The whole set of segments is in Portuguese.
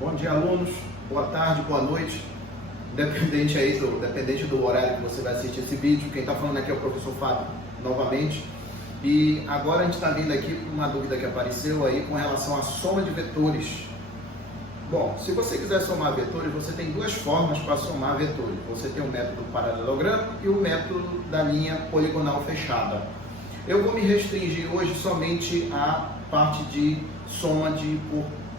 Bom dia, alunos. Boa tarde, boa noite. Dependente do horário que você vai assistir esse vídeo. Quem está falando aqui é o professor Fábio, novamente. E agora a gente está vindo aqui para uma dúvida que apareceu aí com relação à soma de vetores. Bom, se você quiser somar vetores, você tem duas formas para somar vetores. Você tem o método paralelogramo e o método da linha poligonal fechada. Eu vou me restringir hoje somente à parte de soma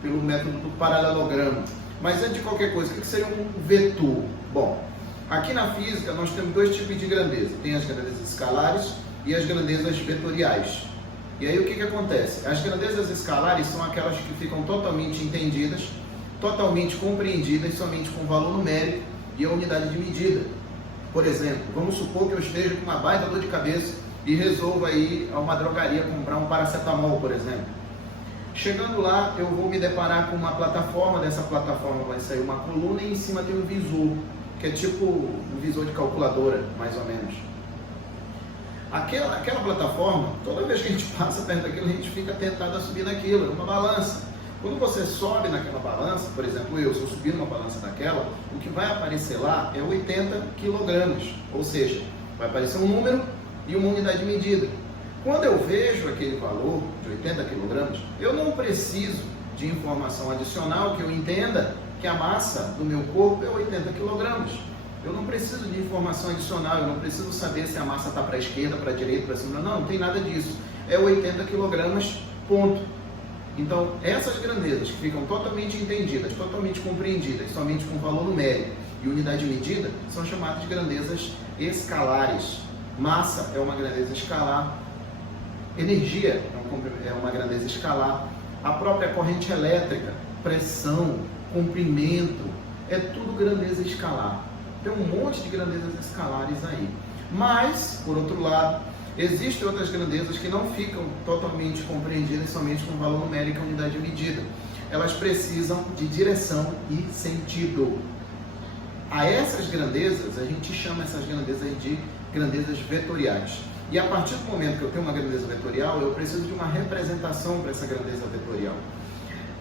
pelo método do paralelogramo. Mas antes de qualquer coisa, o que seria um vetor? Bom, aqui na física nós temos dois tipos de grandeza. Tem as grandezas escalares e as grandezas vetoriais. E aí o que acontece? As grandezas escalares são aquelas que ficam totalmente entendidas, totalmente compreendidas somente com valor numérico e a unidade de medida. Por exemplo, vamos supor que eu esteja com uma baita dor de cabeça e resolva ir a uma drogaria comprar um paracetamol, por exemplo. Chegando lá, eu vou me deparar com uma plataforma. Dessa plataforma vai sair uma coluna e em cima tem um visor, que é tipo um visor de calculadora, mais ou menos. Aquela plataforma, toda vez que a gente passa perto daquilo, a gente fica tentado a subir naquilo, é uma balança. Quando você sobe naquela balança, por exemplo, se eu subir numa balança daquela, o que vai aparecer lá é 80 quilogramas, ou seja, vai aparecer um número e uma unidade de medida. Quando eu vejo aquele valor de 80 kg, eu não preciso de informação adicional que eu entenda que a massa do meu corpo é 80 kg. Eu não preciso de informação adicional, eu não preciso saber se a massa está para a esquerda, para a direita, para cima. Não tem nada disso. É 80 kg, ponto. Então, essas grandezas que ficam totalmente entendidas, totalmente compreendidas, somente com valor numérico e unidade de medida, são chamadas de grandezas escalares. Massa é uma grandeza escalar. Energia é uma grandeza escalar, a própria corrente elétrica, pressão, comprimento, é tudo grandeza escalar. Tem um monte de grandezas escalares aí. Mas, por outro lado, existem outras grandezas que não ficam totalmente compreendidas somente com valor numérico e unidade de medida. Elas precisam de direção e sentido. A essas grandezas, a gente chama essas grandezas de grandezas vetoriais. E a partir do momento que eu tenho uma grandeza vetorial, eu preciso de uma representação para essa grandeza vetorial.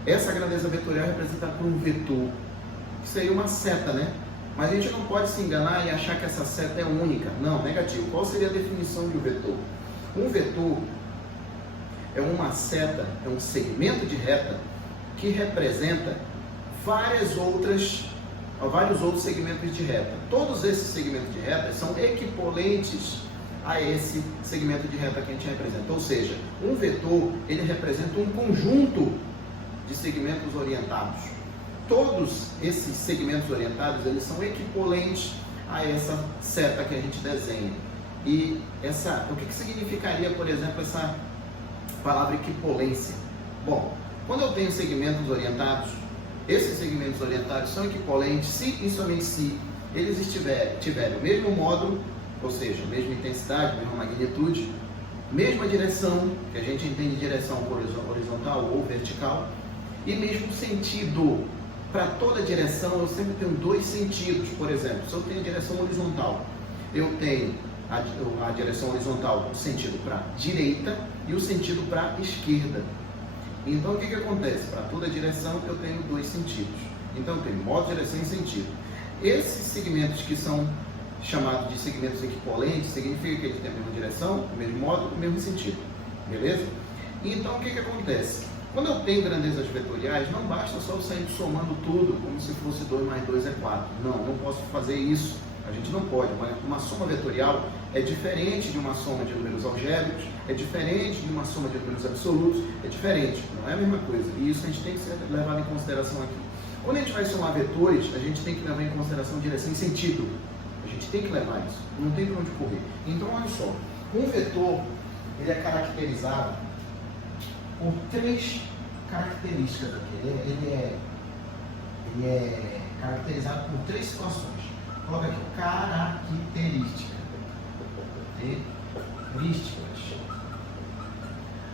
Essa grandeza vetorial é representada por um vetor, que seria uma seta, né? Mas a gente não pode se enganar e achar que essa seta é única. Não, negativo. Qual seria a definição de um vetor? Um vetor é uma seta, é um segmento de reta que representa vários outros segmentos de reta. Todos esses segmentos de reta são equivalentes a esse segmento de reta que a gente representa. Ou seja, um vetor, ele representa um conjunto de segmentos orientados. Todos esses segmentos orientados, eles são equivalentes a essa seta que a gente desenha. E o que significaria, por exemplo, essa palavra equivalência? Bom, quando eu tenho segmentos orientados, esses segmentos orientados são equivalentes se e somente se eles tiverem o mesmo módulo, ou seja, mesma intensidade, mesma magnitude, mesma direção, que a gente entende direção horizontal ou vertical, e mesmo sentido. Para toda direção eu sempre tenho dois sentidos. Por exemplo, se eu tenho a direção horizontal, eu tenho a direção horizontal, o sentido para a direita e o sentido para a esquerda. Então o que acontece? Para toda direção eu tenho dois sentidos. Então eu tenho modo, direção e sentido. Esses segmentos que são chamados de segmentos equivalentes, significa que eles têm a mesma direção, o mesmo modo, o mesmo sentido. Beleza? Então o que acontece? Quando eu tenho grandezas vetoriais, não basta só eu sair somando tudo como se fosse 2 mais 2 é 4. Não posso fazer isso. A gente não pode. Uma soma vetorial é diferente de uma soma de números algébricos, é diferente de uma soma de números absolutos, é diferente, não é a mesma coisa. E isso a gente tem que ser levado em consideração aqui. Quando a gente vai somar vetores, a gente tem que levar em consideração direção e sentido. A gente tem que levar isso, não tem para onde correr. Então, olha só, um vetor, ele é caracterizado por três características aqui. Ele é caracterizado por três situações. Coloca aqui, características.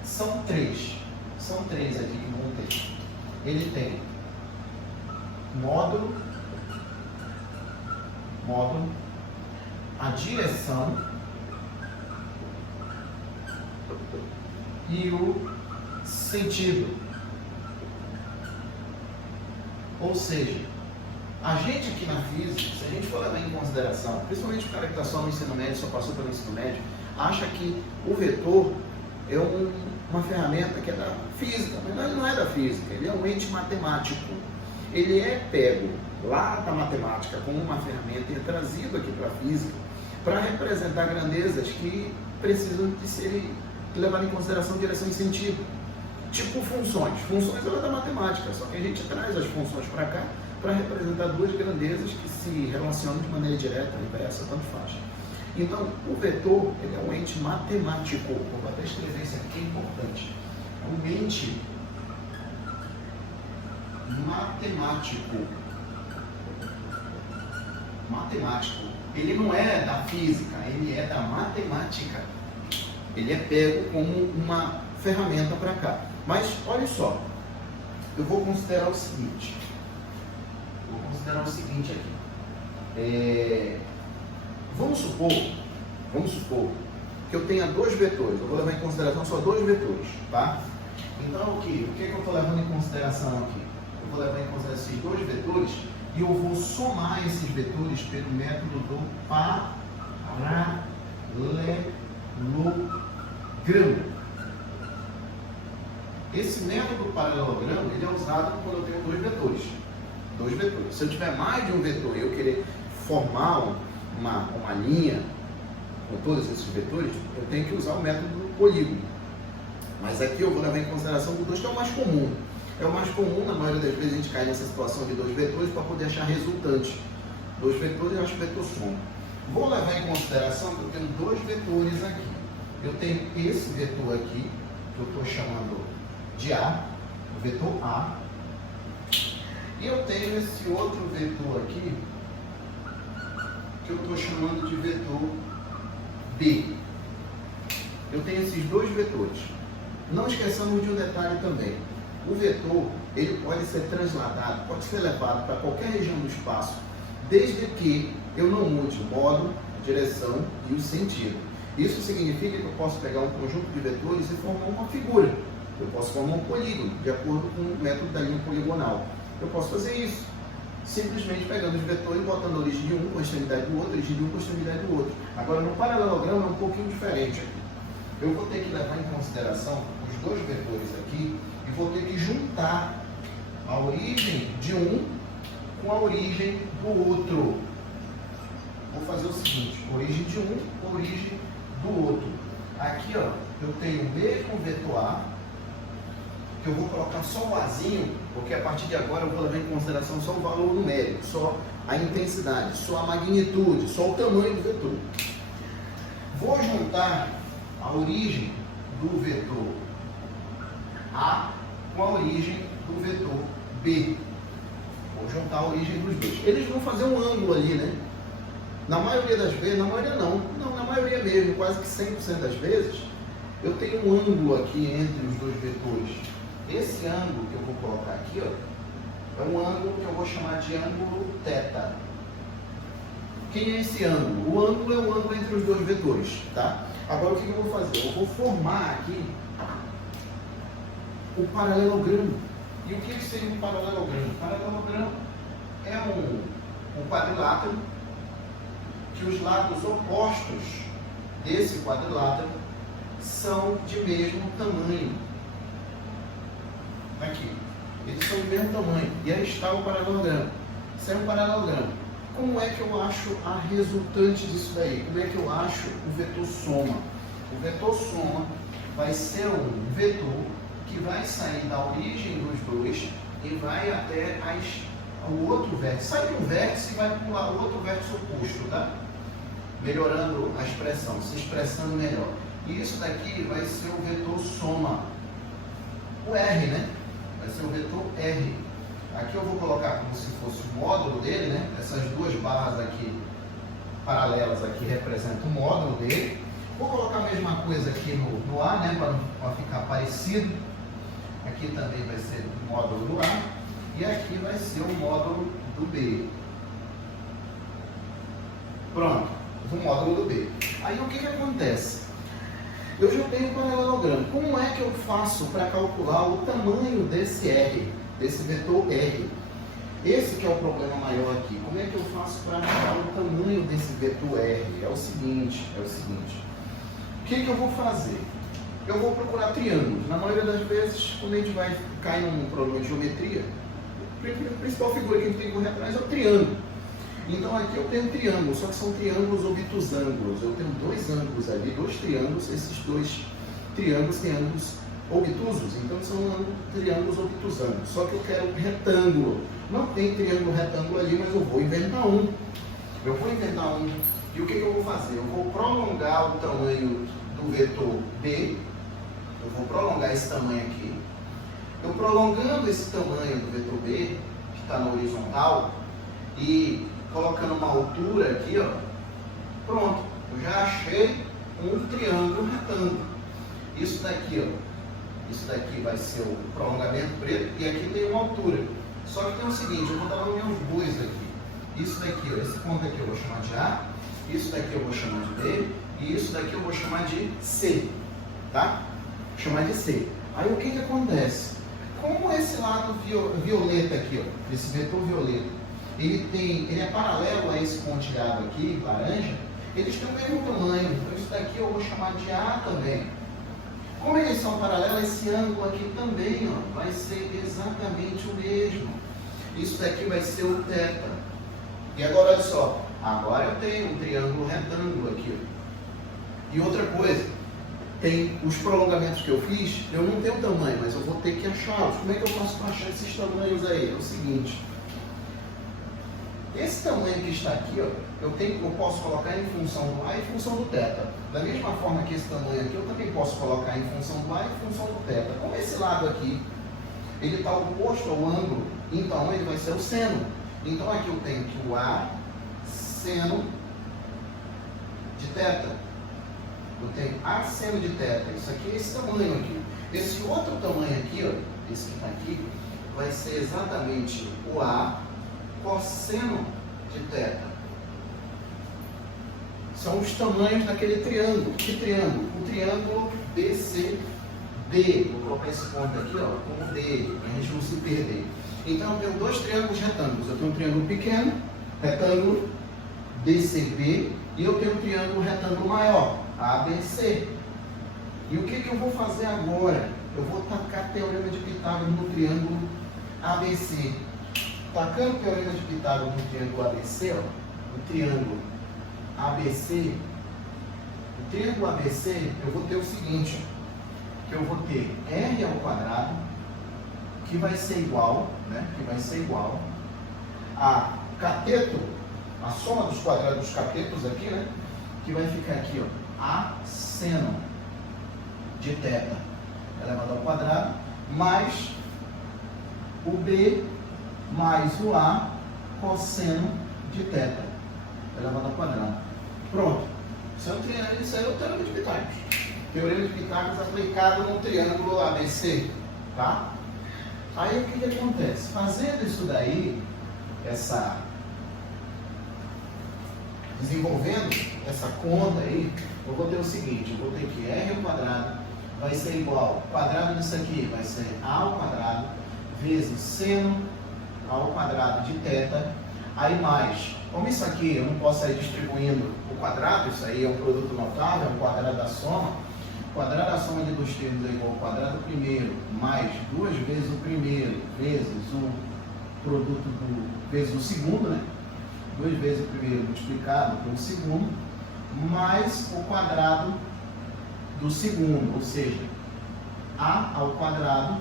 São três aqui que vão ter. Ele tem módulo, a direção e o sentido. Ou seja, a gente aqui na física, se a gente for levar em consideração, principalmente o cara que está só no ensino médio, só passou pelo ensino médio, acha que o vetor é uma ferramenta que é da física, mas ele não é da física, ele é um ente matemático. Ele é pego lá da matemática como uma ferramenta e é trazido aqui para a física para representar grandezas que precisam de serem levadas em consideração direção e sentido. Tipo funções. Funções ela é da matemática, só que a gente traz as funções para cá para representar duas grandezas que se relacionam de maneira direta, inversa, tanto faz. Então, o vetor ele é um ente matemático. Vou até escrever isso aqui, que é importante. É um ente matemático. Matemático. Ele não é da física, ele é da matemática. Ele é pego como uma ferramenta para cá. Mas, olha só, eu vou considerar o seguinte. aqui. Vamos supor que eu tenha dois vetores. Eu vou levar em consideração só dois vetores, tá? Então, o que eu estou levando em consideração aqui? Eu vou levar em consideração esses dois vetores e eu vou somar esses vetores pelo método do paralelogramo. Esse método do paralelogramo ele é usado quando eu tenho dois vetores. Se eu tiver mais de um vetor e eu querer formar uma linha com todos esses vetores, eu tenho que usar o método do polígono. Mas aqui eu vou levar em consideração o 2, que é o mais comum. É o mais comum, na maioria das vezes a gente cai nessa situação de dois vetores para poder achar resultante. Dois vetores eu acho vetor soma. Vou levar em consideração que eu tenho dois vetores aqui. Eu tenho esse vetor aqui, que eu estou chamando de A, o vetor A. E eu tenho esse outro vetor aqui, que eu estou chamando de vetor B. Eu tenho esses dois vetores. Não esqueçamos de um detalhe também. O vetor, ele pode ser transladado, pode ser levado para qualquer região do espaço, desde que eu não mude o modo, a direção e o sentido. Isso significa que eu posso pegar um conjunto de vetores e formar uma figura. Eu posso formar um polígono, de acordo com o método da linha poligonal. Eu posso fazer isso, simplesmente pegando os vetores e botando a origem de um com a extremidade do outro, a origem de um com a extremidade do outro. Agora, no paralelogramo é um pouquinho diferente aqui. Eu vou ter que levar em consideração os dois vetores aqui e vou ter que juntar a origem de um com a origem do outro. Vou fazer o seguinte, origem de um com a origem do outro. Aqui, ó, eu tenho B com vetor A, que eu vou colocar só o Azinho, porque a partir de agora eu vou levar em consideração só o valor numérico, só a intensidade, só a magnitude, só o tamanho do vetor. Vou juntar a origem do vetor A com a origem do vetor B. Vou juntar a origem dos dois. Eles vão fazer um ângulo ali, né? Na maioria das vezes, na maioria não, na maioria mesmo, quase que 100% das vezes, eu tenho um ângulo aqui entre os dois vetores. Esse ângulo que eu vou colocar aqui, ó, é um ângulo que eu vou chamar de ângulo θ. Quem é esse ângulo? O ângulo é o ângulo entre os dois vetores, tá? Agora o que eu vou fazer? Eu vou formar aqui o paralelogramo. E o que seria um paralelogramo? O paralelogramo é um quadrilátero que os lados opostos desse quadrilátero são de mesmo tamanho. Aqui. Eles são do mesmo tamanho. E aí está o paralelogramo. Isso é um paralelogramo. Como é que eu acho a resultante disso daí? Como é que eu acho o vetor soma? O vetor soma vai ser um vetor que vai sair da origem dos dois e vai até o outro vértice. Sai de um vértice e vai para o outro vértice oposto, tá? Melhorando a expressão, se expressando melhor. E isso daqui vai ser o vetor soma. O R, né? Vai ser o vetor R. Aqui eu vou colocar como se fosse o módulo dele, né? Essas duas barras aqui, paralelas aqui, representam o módulo dele. Vou colocar a mesma coisa aqui no A, né? Para ficar parecido. Aqui também vai ser o módulo do A. E aqui vai ser o módulo do B. Pronto. O módulo do B. Aí o que acontece? Eu já tenho o paralelogramo. Como é que eu faço para calcular o tamanho desse R, desse vetor R? Esse que é o problema maior aqui. Como é que eu faço para achar o tamanho desse vetor R? É o seguinte. O que eu vou fazer? Eu vou procurar triângulos. Na maioria das vezes, quando a gente vai cair num problema de geometria, a principal figura que a gente tem que correr atrás é o triângulo. Então aqui eu tenho um triângulo, só que são triângulos obtusângulos. Eu tenho dois ângulos ali, dois triângulos. Esses dois triângulos têm ângulos obtusos, então são triângulos obtusângulos. Só que eu quero um retângulo. Não tem triângulo retângulo ali, mas eu vou inventar um. E o que eu vou fazer? Eu vou prolongar o tamanho do vetor B. Eu vou prolongar esse tamanho aqui. Eu prolongando esse tamanho do vetor B, que está na horizontal, e colocando uma altura aqui, ó, pronto, eu já achei um triângulo retângulo. Isso daqui vai ser o prolongamento preto, e aqui tem uma altura. Só que tem o seguinte, eu vou dar união os dois aqui. Isso daqui, ó, esse ponto aqui eu vou chamar de A, isso daqui eu vou chamar de B, e isso daqui eu vou chamar de C, tá? Vou chamar de C. Aí o que acontece? Como esse lado violeta aqui, ó, esse vetor violeta, ele é paralelo a esse pontilhado aqui, laranja, eles têm o mesmo tamanho. Então isso daqui eu vou chamar de A também. Como eles são paralelos, esse ângulo aqui também, ó, vai ser exatamente o mesmo. Isso daqui vai ser o θ. E agora olha só, agora eu tenho um triângulo retângulo aqui, ó. E outra coisa, tem os prolongamentos que eu fiz, eu não tenho tamanho, mas eu vou ter que achá-los. Como é que eu faço para achar esses tamanhos aí? É o seguinte, esse tamanho que está aqui, ó, eu posso colocar em função do A e em função do θ. Da mesma forma que esse tamanho aqui, eu também posso colocar em função do A e em função do θ. Como esse lado aqui, ele está oposto ao ângulo, então ele vai ser o seno. Então aqui eu tenho que o A seno de θ. Eu tenho A seno de θ. Isso aqui é esse tamanho aqui. Esse outro tamanho aqui, ó, esse que está aqui, vai ser exatamente o A cosseno de θ. São os tamanhos daquele triângulo. Que triângulo? O triângulo BCD. Vou colocar esse ponto aqui, ó, como D, para a gente não se perder. Então eu tenho dois triângulos retângulos. Eu tenho um triângulo pequeno, retângulo BCB, e eu tenho um triângulo retângulo maior, ABC. E o que eu vou fazer agora? Eu vou tacar teorema de Pitágoras no triângulo ABC. Tacando teorema de Pitágoras no triângulo ABC, ó, o triângulo ABC, o triângulo ABC, eu vou ter o seguinte, que eu vou ter R ao quadrado, que vai ser igual, a cateto, a soma dos quadrados dos catetos aqui, né, que vai ficar aqui, ó, A seno de θ elevado ao quadrado, mais o B mais o A cosseno de θ elevado ao quadrado. Pronto. Isso aí é o teorema de Pitágoras. Teorema de Pitágoras aplicado no triângulo ABC. Tá? Aí o que acontece? Fazendo isso daí, desenvolvendo essa conta aí, eu vou ter o seguinte, eu vou ter que R ao quadrado vai ser igual, o quadrado disso aqui vai ser A ao quadrado vezes seno ao quadrado de θ, aí mais, como isso aqui eu não posso sair distribuindo o quadrado, isso aí é um produto notável, é um quadrado da soma, o quadrado da soma de dois termos é igual ao quadrado do primeiro, mais duas vezes o primeiro, vezes o produto vezes o segundo, né? 2 vezes o primeiro multiplicado pelo segundo, mais o quadrado do segundo, ou seja, A ao quadrado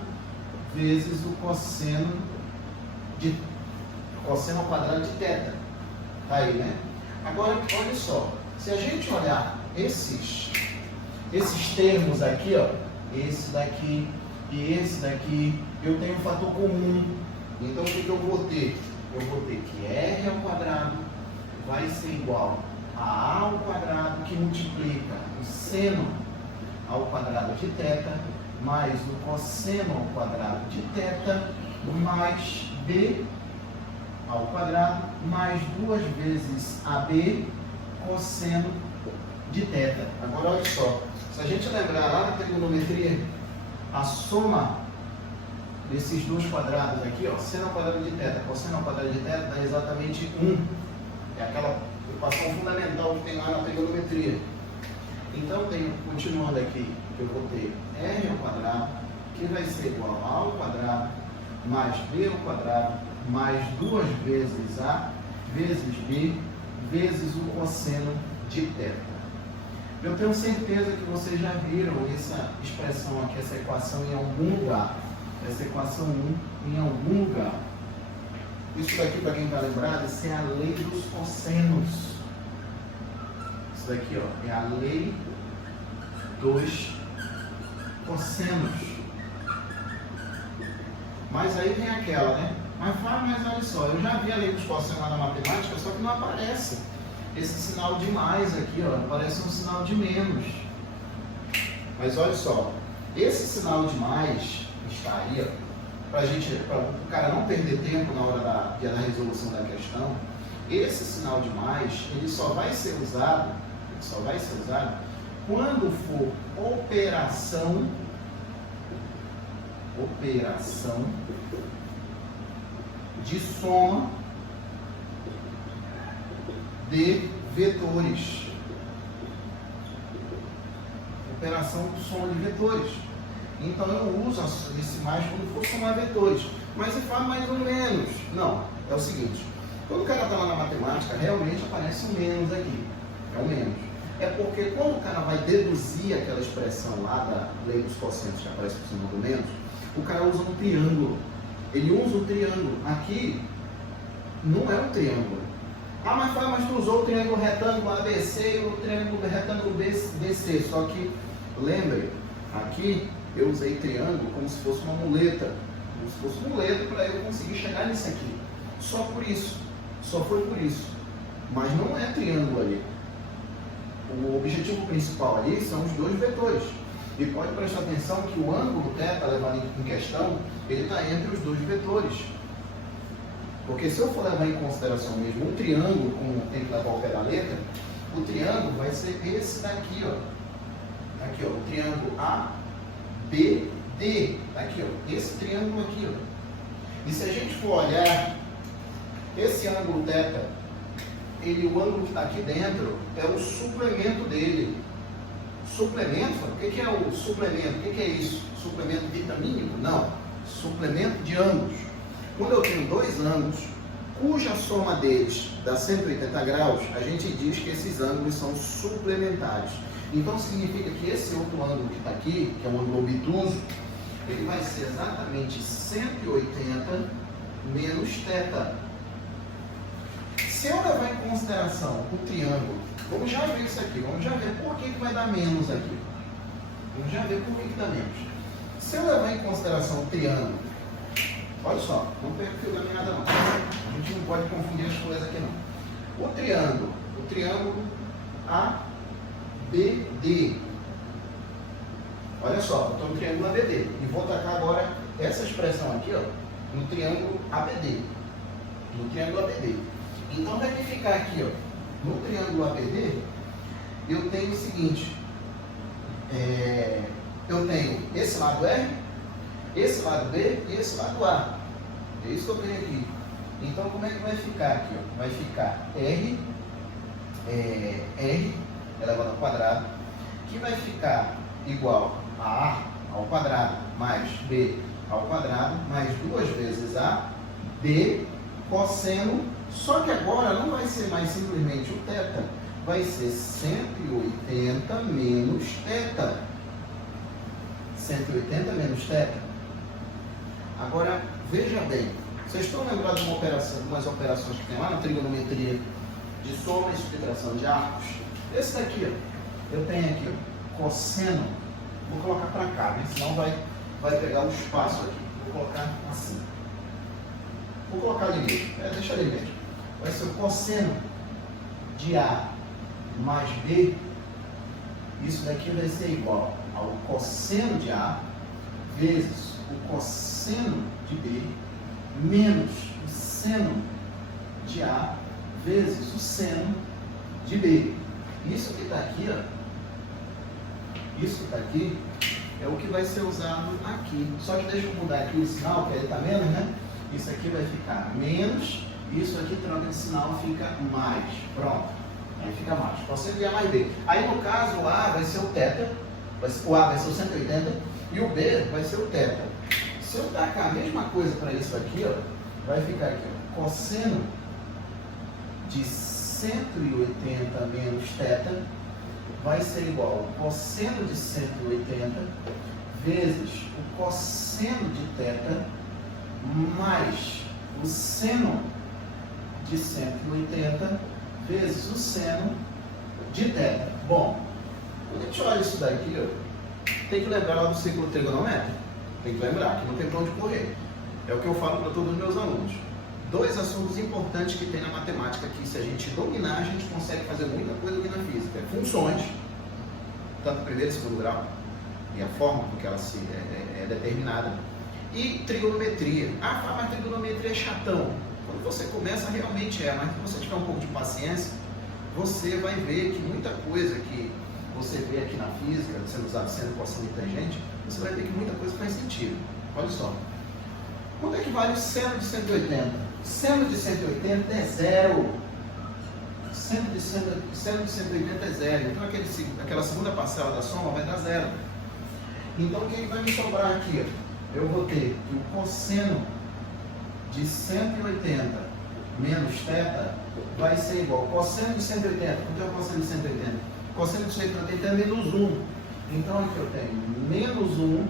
vezes o cosseno ao quadrado de θ. Tá aí, né? Agora, olha só, se a gente olhar esses termos aqui, ó, esse daqui e esse daqui, eu tenho um fator comum. Então, o que eu vou ter? Eu vou ter que R ao quadrado vai ser igual a A ao quadrado, que multiplica o seno ao quadrado de θ, mais o cosseno ao quadrado de θ, mais B ao quadrado, mais 2 vezes AB cosseno de θ. Agora, olha só, se a gente lembrar lá na trigonometria, a soma desses dois quadrados aqui, ó, seno ao quadrado de θ, cosseno ao quadrado de θ dá exatamente 1. É aquela equação fundamental que tem lá na trigonometria. Então, continuando aqui, eu vou ter r ao quadrado, que vai ser igual a ao quadrado, mais b ao quadrado, mais 2 vezes a, vezes b, vezes o cosseno de θ. Eu tenho certeza que vocês já viram essa expressão aqui, essa equação em algum lugar. Essa equação 1 em algum lugar. Isso daqui, para quem está lembrado, isso é a lei dos cossenos. Isso daqui, ó, é a lei dos cossenos. Mas aí vem aquela, né? Mas olha só, eu já vi a lei dos cossenos lá na matemática, só que não aparece esse sinal de mais aqui, ó, aparece um sinal de menos. Mas olha só, esse sinal de mais está aí, ó, para o cara não perder tempo na hora da resolução da questão. Esse sinal de mais, ele só vai ser usado quando for operação de soma de vetores. Operação de soma de vetores. Então eu uso esse mais quando for somar vetores. Mas se faz mais ou menos. Não, é o seguinte. Quando o cara está lá na matemática, realmente aparece um menos aqui. É o menos. É porque quando o cara vai deduzir aquela expressão lá da lei dos cossenos que aparece por cima do menos, o cara usa um triângulo. Ele usa um triângulo. Aqui não é um triângulo. Ah, mas tu usou o triângulo retângulo ABC e o triângulo retângulo BC. Só que, lembre, aqui eu usei triângulo como se fosse uma muleta. Como se fosse muleta para eu conseguir chegar nisso aqui. Só por isso. Só foi por isso. Mas não é triângulo ali. O objetivo principal ali são os dois vetores. E pode prestar atenção que o ângulo θ levado em questão, ele está entre os dois vetores. Porque se eu for levar em consideração mesmo um triângulo, como tem que levar ao pé da letra, o triângulo vai ser esse daqui, ó. Aqui, ó, o triângulo ABD. Aqui, ó, esse triângulo aqui, ó. E se a gente for olhar, esse ângulo θ, o ângulo que está aqui dentro é o suplemento dele. Suplemento? O que é o suplemento? O que é isso? Suplemento vitamínico? Não. Suplemento de ângulos. Quando eu tenho dois ângulos, cuja soma deles dá 180 graus, a gente diz que esses ângulos são suplementares. Então significa que esse outro ângulo que está aqui, que é um ângulo obtuso, ele vai ser exatamente 180 menos θ. Se eu levar em consideração o triângulo, vamos já ver isso aqui, vamos já ver por que vai dar menos aqui. Vamos já ver por que dá menos. Se eu levar em consideração o triângulo, olha só, não perca o fio da meada não. A gente não pode confundir as coisas aqui não. O triângulo ABD. Olha só, eu estou no triângulo ABD. E vou tacar agora essa expressão aqui, ó, no triângulo ABD. No triângulo ABD. Então vai ficar aqui, ó, no triângulo ABD, eu tenho o seguinte, eu tenho esse lado R, esse lado B e esse lado A. É isso que eu tenho aqui. Então como é que vai ficar aqui? Ó? Vai ficar R elevado ao quadrado, que vai ficar igual a ao quadrado mais B ao quadrado mais 2 vezes A, B cosseno. Só que agora não vai ser mais simplesmente o θ, vai ser 180 menos θ. 180 menos θ. Agora, veja bem, vocês estão lembrados de umas operações que tem lá na trigonometria de soma e subtração de arcos? Esse daqui, ó, eu tenho aqui, ó, cosseno, vou colocar para cá, né? Senão vai pegar o espaço aqui. Vou colocar assim. Vou colocar ali mesmo, deixa ali mesmo. Vai ser o cosseno de A mais B. Isso daqui vai ser igual ao cosseno de A vezes o cosseno de B menos o seno de A vezes o seno de B. Isso que está aqui, ó, isso que está aqui é o que vai ser usado aqui. Só que deixa eu mudar aqui o sinal, que ele está menos, né? Isso aqui vai ficar menos, isso aqui troca de sinal, fica mais. Pronto. Aí fica mais. Cosseno de A mais B. Aí no caso, o A vai ser o θ, o A vai ser o 180 e o B vai ser o θ. Se eu tacar a mesma coisa para isso aqui, ó, vai ficar aqui, ó, cosseno de 180 menos θ vai ser igual ao cosseno de 180 vezes o cosseno de θ mais o seno de 180 vezes o seno de θ. Bom, quando a gente olha isso daqui, ó, tem que lembrar lá do ciclo trigonométrico. Tem que lembrar que não tem pra onde correr. É o que eu falo para todos os meus alunos. Dois assuntos importantes que tem na matemática que, se a gente dominar, a gente consegue fazer muita coisa aqui na física. É funções, tanto primeiro e segundo grau, e a forma com que ela é determinada, e trigonometria. Ah, mas trigonometria é chatão. Quando você começa, realmente mas se você tiver um pouco de paciência, você vai ver que muita coisa que você vê aqui na física, sendo usada sendo equação inteligente, você vai ver que muita coisa faz sentido. Olha só. Quanto é que vale o seno de 180? Seno de 180 é zero. Seno de 180 é zero. Então aquela segunda parcela da soma vai dar zero. Então o que vai me sobrar aqui? Eu vou ter que o cosseno de 180 menos θ vai ser igual ao cosseno de 180. Quanto é o cosseno de 180? Cosseno de 180 é menos 1. Então aqui eu tenho menos 1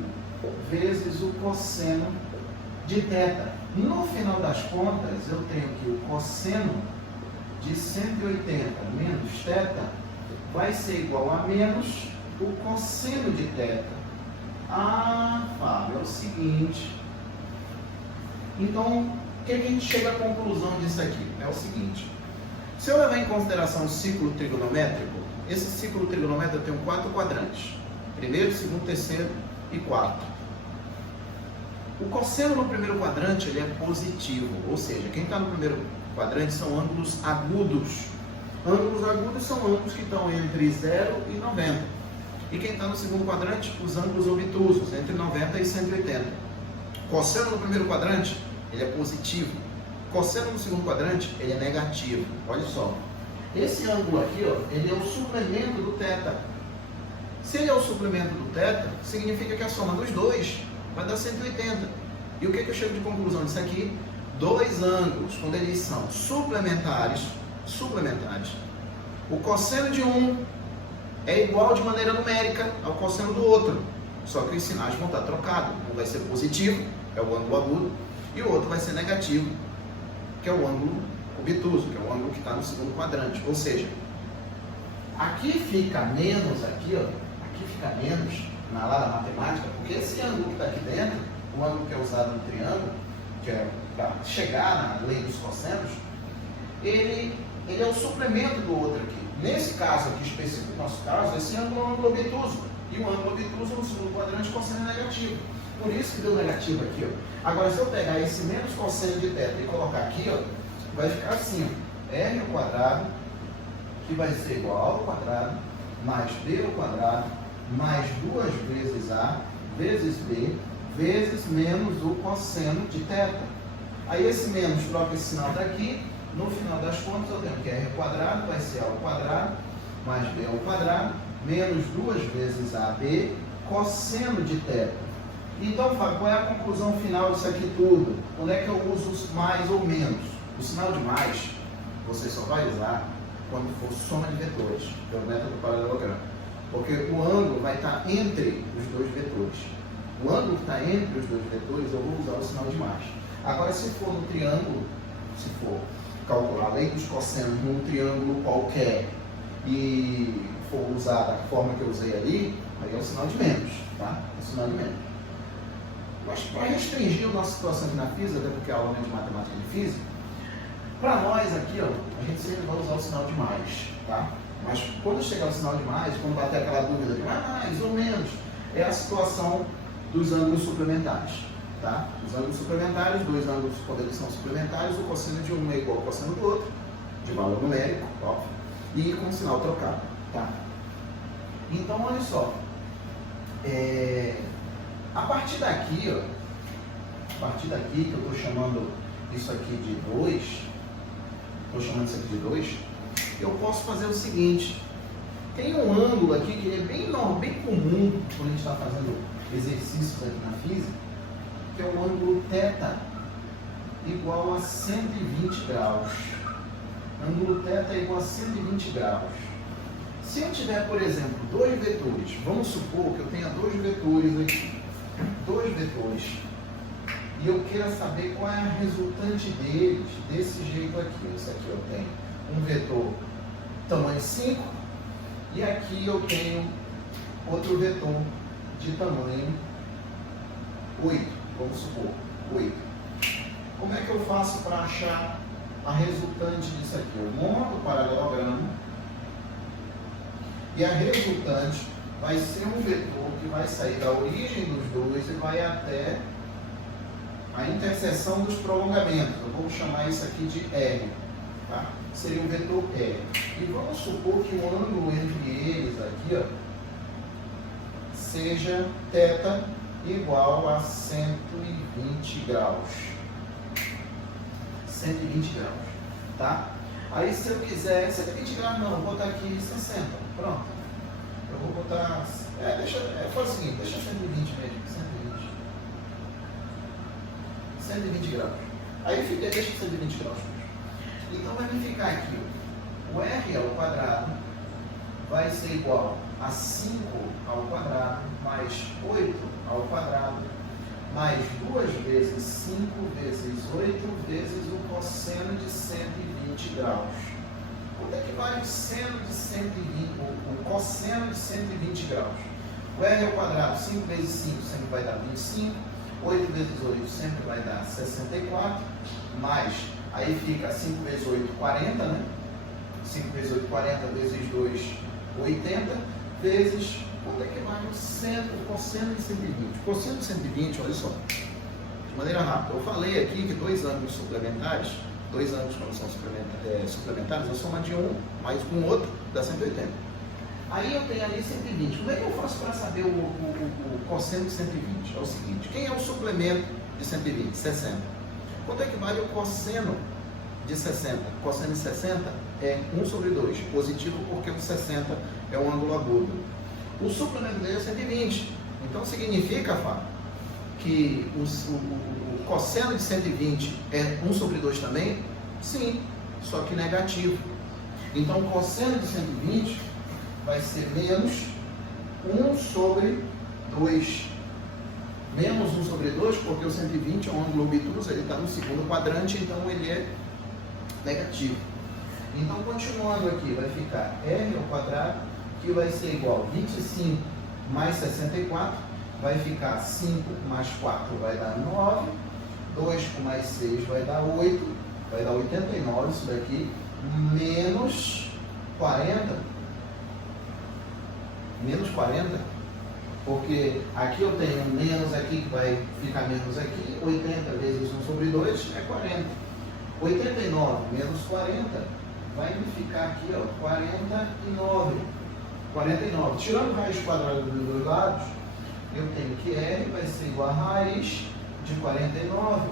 vezes o cosseno de θ. No final das contas, eu tenho que o cosseno de 180 menos θ vai ser igual a menos o cosseno de θ. Ah, Fábio, é o seguinte. Então, o que a gente chega à conclusão disso aqui? É o seguinte. Se eu levar em consideração o ciclo trigonométrico, esse ciclo trigonométrico tem 4 quadrantes. Primeiro, segundo, terceiro e quarto. O cosseno no primeiro quadrante ele é positivo, ou seja, quem está no primeiro quadrante são ângulos agudos. Ângulos agudos são ângulos que estão entre 0 e 90. E quem está no segundo quadrante, os ângulos obtusos, entre 90 e 180. Cosseno no primeiro quadrante, ele é positivo. Cosseno no segundo quadrante, ele é negativo. Olha só. Esse ângulo aqui, ó, ele é o suplemento do θ. Se ele é o suplemento do θ, significa que a soma dos dois vai dar 180. E o que eu chego de conclusão disso aqui? Dois ângulos, quando eles são suplementares, o cosseno de um é igual de maneira numérica ao cosseno do outro. Só que os sinais vão estar trocados. Um vai ser positivo, é o ângulo agudo, e o outro vai ser negativo, que é o ângulo obtuso, que é o ângulo que está no segundo quadrante. Ou seja, aqui fica menos, aqui, ó, aqui fica menos, na lá da matemática, porque esse ângulo que está aqui dentro, o ângulo que é usado no triângulo, que é para chegar na lei dos cossenos, ele é o suplemento do outro aqui. Nesse caso aqui específico, no nosso caso, esse ângulo é um ângulo obtuso. E o ângulo obtuso no segundo quadrante, cosseno é negativo. Por isso que deu negativo aqui, ó. Agora, se eu pegar esse menos cosseno de θ e colocar aqui, ó, vai ficar assim, ó, r ao quadrado, que vai ser igual a ao quadrado, mais b ao quadrado, mais 2 vezes a, vezes b, vezes menos o cosseno de θ. Aí esse menos troca esse sinal daqui, no final das contas eu tenho que r ao quadrado vai ser a ao quadrado, mais b ao quadrado, menos 2 vezes ab, cosseno de θ. Então, Fábio, qual é a conclusão final disso aqui tudo? Onde é que eu uso os mais ou menos? O sinal de mais, você só vai usar quando for soma de vetores, pelo método paralelogramo. Porque o ângulo vai estar entre os dois vetores. O ângulo que está entre os dois vetores, eu vou usar o sinal de mais. Agora, se for no triângulo, se for calcular a lei dos cossenos num triângulo qualquer e for usar da forma que eu usei ali, aí é o sinal de menos, tá? É o sinal de menos. Mas para restringir a nossa situação aqui na física, até porque a aula é de matemática e física, para nós aqui, ó, a gente sempre vai usar o sinal de mais, tá? Mas quando chegar o sinal de mais, quando bater aquela dúvida de mais ou menos, é a situação dos ângulos suplementares, tá? Os ângulos suplementares, dois ângulos, quando eles são suplementares, o cosseno de um é igual ao cosseno do outro, de valor numérico, óbvio, e com o sinal trocado, tá? Então, olha só, A partir daqui, ó, que eu estou chamando isso aqui de 2, eu posso fazer o seguinte: tem um ângulo aqui que é bem comum quando a gente está fazendo exercícios aqui na física, que é o ângulo θ igual a 120 graus. Ângulo θ igual a 120 graus. Se eu tiver, por exemplo, dois vetores, vamos supor que eu tenha dois vetores aqui, e eu queira saber qual é a resultante deles, desse jeito aqui. Esse aqui eu tenho um vetor tamanho 5, e aqui eu tenho outro vetor de tamanho 8, vamos supor, 8. Como é que eu faço para achar a resultante disso aqui? Eu monto o paralelogramo, e a resultante vai ser um vetor que vai sair da origem dos dois e vai até a interseção dos prolongamentos. Eu vou chamar isso aqui de R, tá? Seria um vetor R. E vamos supor que o ângulo entre eles aqui, ó, seja θ igual a 120 graus. 120 graus, tá? Aí se eu quiser 120 graus, não, eu vou botar aqui 60, pronto. Eu vou botar, faz o seguinte, deixa 120 mesmo, 120 graus. Aí fica, deixa 120 graus. Então vai me ficar aqui, o R ao quadrado vai ser igual a 5 ao quadrado mais 8 ao quadrado mais 2 vezes 5 vezes 8 vezes o cosseno de 120 graus. Quanto é que vale o seno de 120, o cosseno de 120 graus? O R ao quadrado, 5 vezes 5 sempre vai dar 25, 8 vezes 8 sempre vai dar 64, mais, aí fica 5 vezes 8, 40, né? 5 vezes 8, 40, vezes 2, 80, vezes, quanto é que vale o cosseno de 120? O cosseno de 120, olha só, de maneira rápida, eu falei aqui que dois ângulos suplementares, quando são suplementares, eu somo de um mais um outro, dá 180. Aí eu tenho ali 120. Como é que eu faço para saber o cosseno de 120? É o seguinte: quem é o suplemento de 120? 60. Quanto é que vale o cosseno de 60? O cosseno de 60 é 1 sobre 2, positivo porque o 60 é um ângulo agudo. O suplemento dele é 120. Então significa, Fábio, que o cosseno de 120 é 1 sobre 2 também? Sim, só que negativo. Então o cosseno de 120 vai ser menos 1 sobre 2. Menos 1 sobre 2, porque o 120 é um ângulo obtuso, ele está no segundo quadrante, então ele é negativo. Então, continuando aqui, vai ficar R ao quadrado, que vai ser igual a 25 mais 64, vai ficar 5 mais 4 vai dar 9, 2 com mais 6 vai dar 8, vai dar 89, isso daqui, menos 40, porque aqui eu tenho um menos aqui que vai ficar menos aqui, 80 vezes 1 sobre 2 é 40. 89 menos 40 vai me ficar aqui, ó, 49. Tirando raiz quadrada dos dois lados, eu tenho que R vai ser igual a raiz de 49.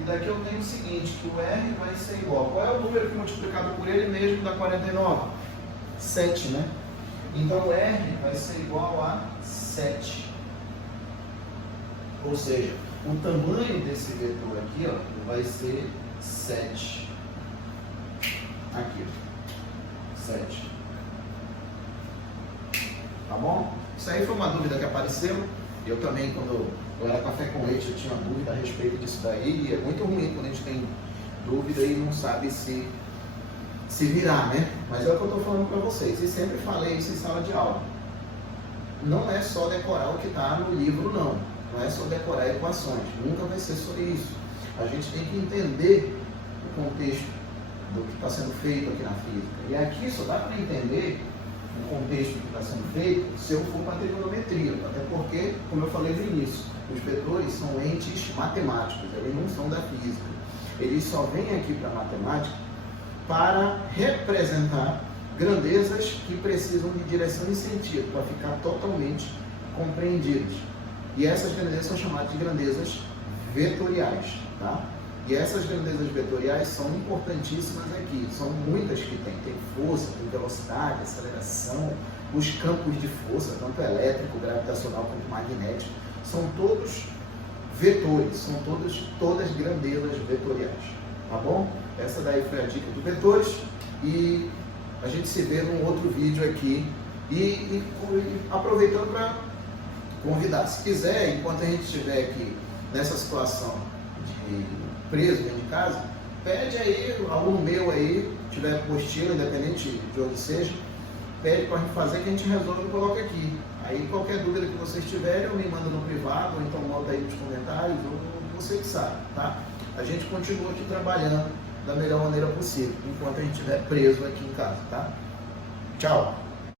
E daqui eu tenho o seguinte, que o R vai ser igual. Qual é o número que multiplicado por ele mesmo dá 49? 7, né? Então R vai ser igual a 7. Ou seja, o tamanho desse vetor aqui, ó, vai ser 7. Aqui, 7. Tá bom? Isso aí foi uma dúvida que apareceu. Eu também, quando eu era café com leite, eu tinha dúvida a respeito disso daí. E é muito ruim quando a gente tem dúvida e não sabe se virar, né? Mas é o que eu estou falando para vocês. E sempre falei isso em sala de aula. Não é só decorar o que está no livro, não. Não é só decorar equações. Nunca vai ser só isso. A gente tem que entender o contexto do que está sendo feito aqui na física. E aqui só dá para entender o contexto que está sendo feito se eu for para a trigonometria. Até porque, como eu falei no início, os vetores são entes matemáticos. Eles não são da física. Eles só vêm aqui para a matemática para representar grandezas que precisam de direção e sentido, para ficar totalmente compreendidas. E essas grandezas são chamadas de grandezas vetoriais, tá? E essas grandezas vetoriais são importantíssimas aqui, são muitas que tem força, tem velocidade, aceleração, os campos de força, tanto elétrico, gravitacional quanto magnético, são todos vetores, são todas grandezas vetoriais, tá bom? Essa daí foi a dica de vetores e a gente se vê num outro vídeo aqui e aproveitando para convidar, se quiser, enquanto a gente estiver aqui nessa situação de preso dentro de casa, pede aí, um aluno meu aí, tiver apostila, independente de onde seja, pede para a gente fazer que a gente resolve e coloca aqui. Aí qualquer dúvida que vocês tiverem, eu me mando no privado, ou então bota aí nos comentários, ou você que sabe, tá? A gente continua aqui trabalhando da melhor maneira possível, enquanto a gente estiver preso aqui em casa, tá? Tchau!